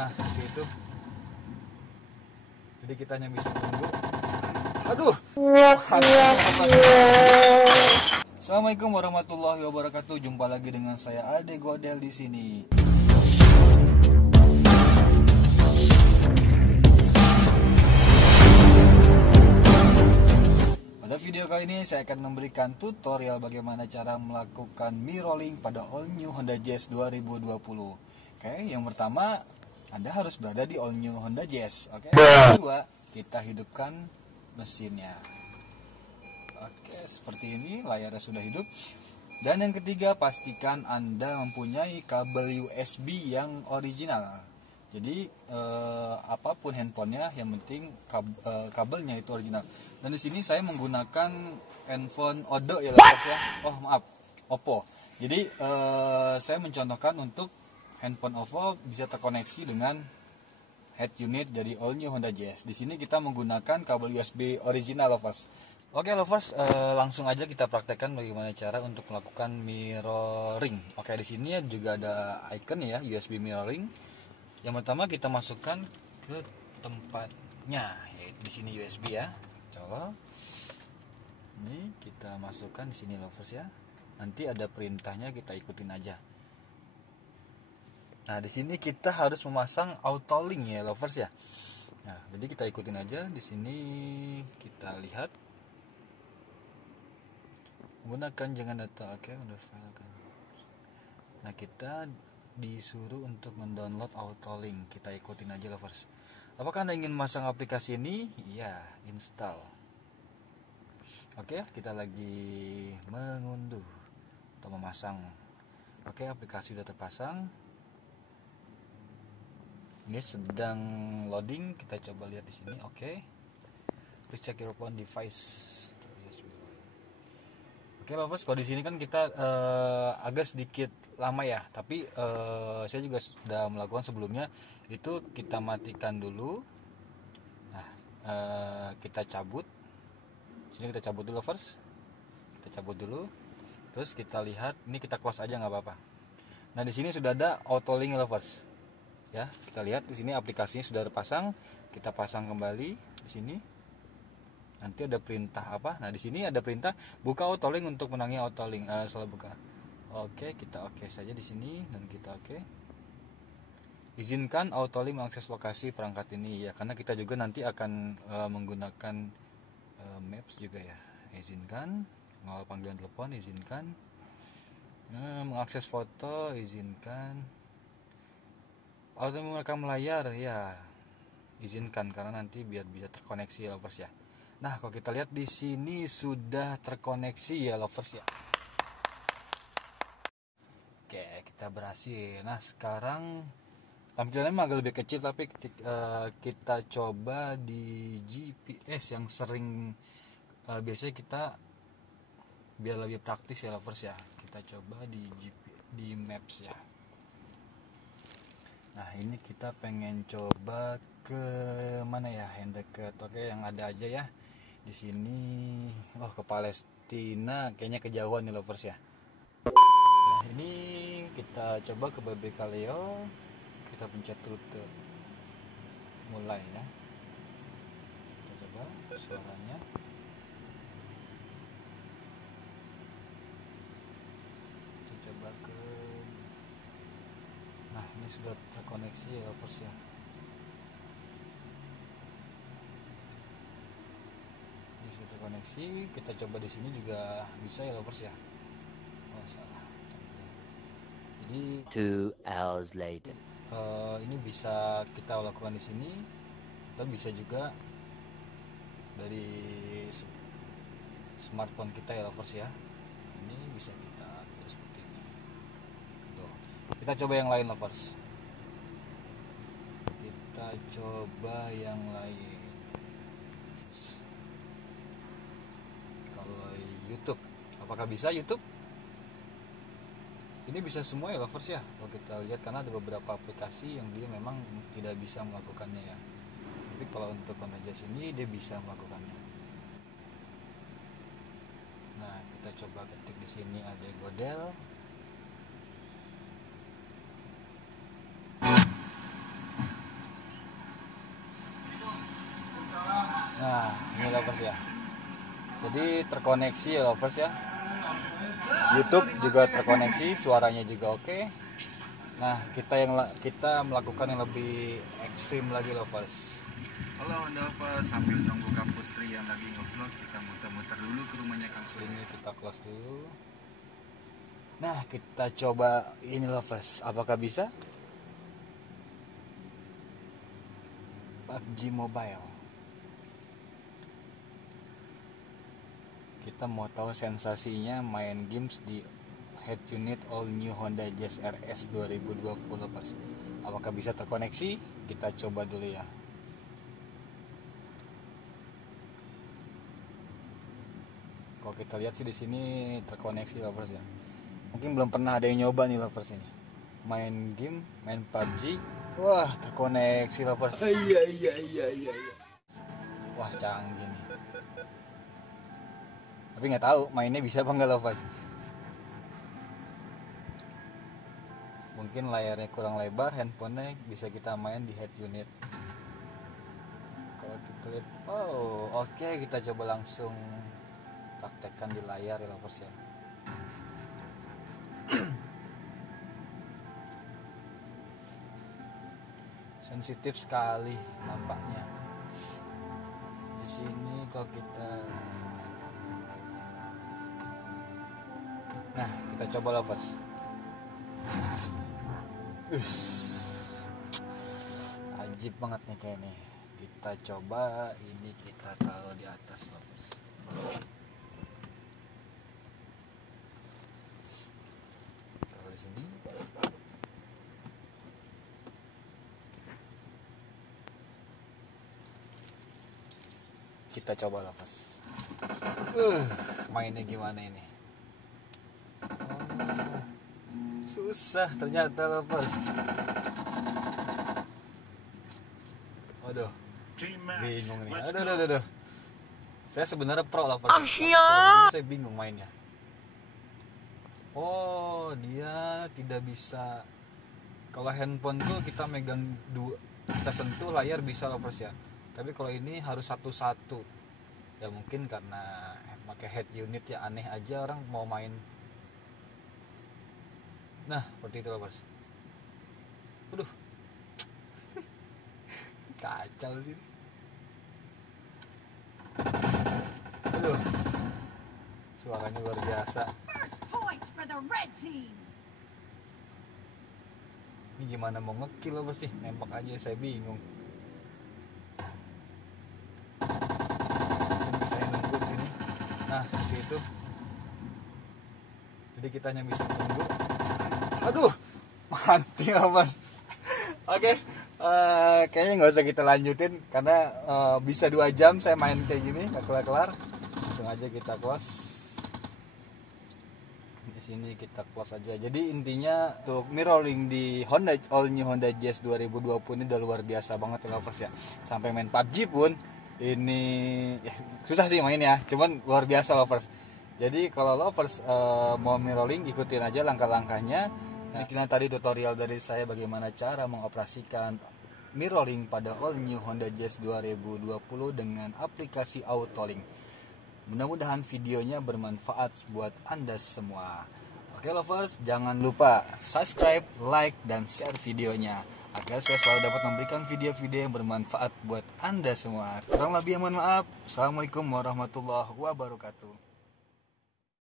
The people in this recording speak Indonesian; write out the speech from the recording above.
Nah seperti itu. Jadi kita hanya bisa menunggu. Aduh. Assalamualaikum warahmatullahi wabarakatuh. Jumpa lagi dengan saya Ade Godel di sini. Pada video kali ini saya akan memberikan tutorial bagaimana cara melakukan mirroring pada all new Honda Jazz 2020. Oke, yang pertama Anda harus berada di all new Honda Jazz. Oke, yang kedua kita hidupkan mesinnya. Oke, seperti ini layarnya sudah hidup. Dan yang ketiga, pastikan Anda mempunyai kabel USB yang original. Jadi apapun handphonenya, yang penting kabelnya itu original. Dan di sini saya menggunakan handphone Oddo ya, lovers ya. Oh maaf, Oppo. Jadi saya mencontohkan untuk handphone Oppo bisa terkoneksi dengan head unit dari all new Honda Jazz. Di sini kita menggunakan kabel USB original, lovers. Oke lovers, langsung aja kita praktekkan bagaimana cara untuk melakukan mirroring. Oke, di sini juga ada icon ya, USB mirroring. Yang pertama kita masukkan ke tempatnya, yaitu di sini USB ya. Coba. Ini kita masukkan di sini lovers ya. Nanti ada perintahnya, kita ikutin aja. Nah, di sini kita harus memasang auto link ya lovers ya. Nah, jadi kita ikutin aja. Di sini kita lihat gunakan jangan data. Oke, udah file kan. Nah, kita disuruh untuk mendownload Autolink. Kita ikutin aja lovers. Apakah Anda ingin memasang aplikasi ini? Ya, install. Oke, kita lagi mengunduh atau memasang. Oke, aplikasi sudah terpasang. Ini sedang loading. Kita coba lihat di sini. Oke. Please check your phone device. Oke lovers, kalau di sini kan kita agak sedikit lama ya, tapi saya juga sudah melakukan sebelumnya. Itu kita matikan dulu. Nah, kita cabut. Sini kita cabut dulu lovers. Kita cabut dulu. Terus kita lihat, ini kita close aja nggak apa-apa. Nah, di sini sudah ada auto link lovers. Ya, kita lihat di sini aplikasinya sudah terpasang. Kita pasang kembali di sini. Nanti ada perintah apa? Nah, di sini ada perintah buka Autolink untuk menangi Autolink. Salah buka. Oke, kita oke saja di sini dan kita oke. Izinkan Autolink mengakses lokasi perangkat ini ya, karena kita juga nanti akan menggunakan Maps juga ya. Izinkan mengawal panggilan telepon, izinkan mengakses foto, izinkan auto merekam layar ya, izinkan karena nanti biar bisa terkoneksi ya lovers ya. Nah, kalau kita lihat di sini sudah terkoneksi ya lovers ya. Oke, kita berhasil. Nah, sekarang tampilannya agak lebih kecil, tapi kita coba di GPS yang sering biasanya kita biar lebih praktis ya lovers ya. Kita coba di Maps ya. Nah, ini kita pengen coba ke mana ya, yang deket. Oke, yang ada aja ya. Di sini ke Palestina, kayaknya kejauhan nih lovers ya. Nah, ini kita coba ke BBK Leo. Kita pencet rute. Mulai ya. Kita coba suaranya. Kita coba ke. Nah, ini sudah terkoneksi ya lovers ya. Koneksi, kita coba di sini juga bisa ya lovers ya. Oh salah. Jadi 2 hours later. Ini bisa kita lakukan di sini, atau bisa juga dari smartphone kita ya lovers ya. Ini bisa kita atur seperti ini. Tuh. Kita coba yang lain lovers. Kita coba yang lain. YouTube, apakah bisa YouTube? Ini bisa semua ya lovers ya, kalau kita lihat, karena ada beberapa aplikasi yang dia memang tidak bisa melakukannya ya. Tapi kalau untuk Honda Jazz ini dia bisa melakukannya. Nah, kita coba ketik di sini ada Godel. Jadi terkoneksi ya lovers ya. YouTube juga terkoneksi, suaranya juga oke. Nah, kita melakukan yang lebih ekstrim lagi lovers. Halo lovers, sambil nunggu Kak Putri yang lagi nge-vlog, kita muter-muter dulu ke rumahnya Kang Suli. Ini kita close dulu. Nah, kita coba ini lovers, apakah bisa? PUBG Mobile. Kita mau tahu sensasinya main games di head unit all new Honda Jazz RS 2020 lovers. Apakah bisa terkoneksi? Kita coba dulu ya. Kalau kita lihat sih di sini terkoneksi lovers ya. Mungkin belum pernah ada yang nyoba nih lovers ini. Main game, main PUBG, wah terkoneksi lovers. Iya. Wah canggih nih. Tapi nggak tahu mainnya bisa apa nggak lovers. Mungkin layarnya kurang lebar, handphonenya bisa kita main di head unit. Kalau kita lihat, oh oke, kita coba langsung praktekkan di layar ya lovers ya. Sensitif sekali nampaknya. Di sini kalau kita, nah kita coba lovers. Ajib banget nih kayaknya. Kita coba ini, kita taruh di atas lovers. Taruh di sini. Kita coba lovers. Mainnya gimana ini? Susah ternyata lovers. Waduh, bingung nih. Aduh. Saya sebenarnya pro lovers. Saya bingung mainnya. Oh, dia tidak bisa. Kalau handphone tuh kita megang kita sentuh layar bisa lovers ya. Tapi kalau ini harus satu-satu. Ya mungkin karena pakai head unit ya, aneh aja orang mau main. Nah, seperti itu lovers. Aduh. Kacau sih. Aduh. Suaranya luar biasa. Ini gimana mau ngekill lovers nih? Nembak aja saya bingung. Bisa nunggu di sini. Nah, seperti itu. Jadi kita hanya bisa menunggu. Aduh, mati lovers. Oke, kayaknya nggak usah kita lanjutin karena bisa 2 jam saya main kayak gini nggak kelar-kelar. Langsung aja kita close. Di sini kita close aja. Jadi intinya untuk mirroring di Honda all new Honda Jazz 2020 ini udah luar biasa banget ya lovers ya. Sampai main PUBG pun ini ya, susah sih mainnya, cuman luar biasa lovers. Jadi kalau lovers mau mirroring, ikutin aja langkah-langkahnya. Nah, ini tadi tutorial dari saya bagaimana cara mengoperasikan mirroring pada all new Honda Jazz 2020 dengan aplikasi Autolink. Mudah-mudahan videonya bermanfaat buat Anda semua. Oke lovers, jangan lupa subscribe, like, dan share videonya agar saya selalu dapat memberikan video-video yang bermanfaat buat Anda semua. Kurang lebih mohon maaf. Assalamualaikum warahmatullahi wabarakatuh.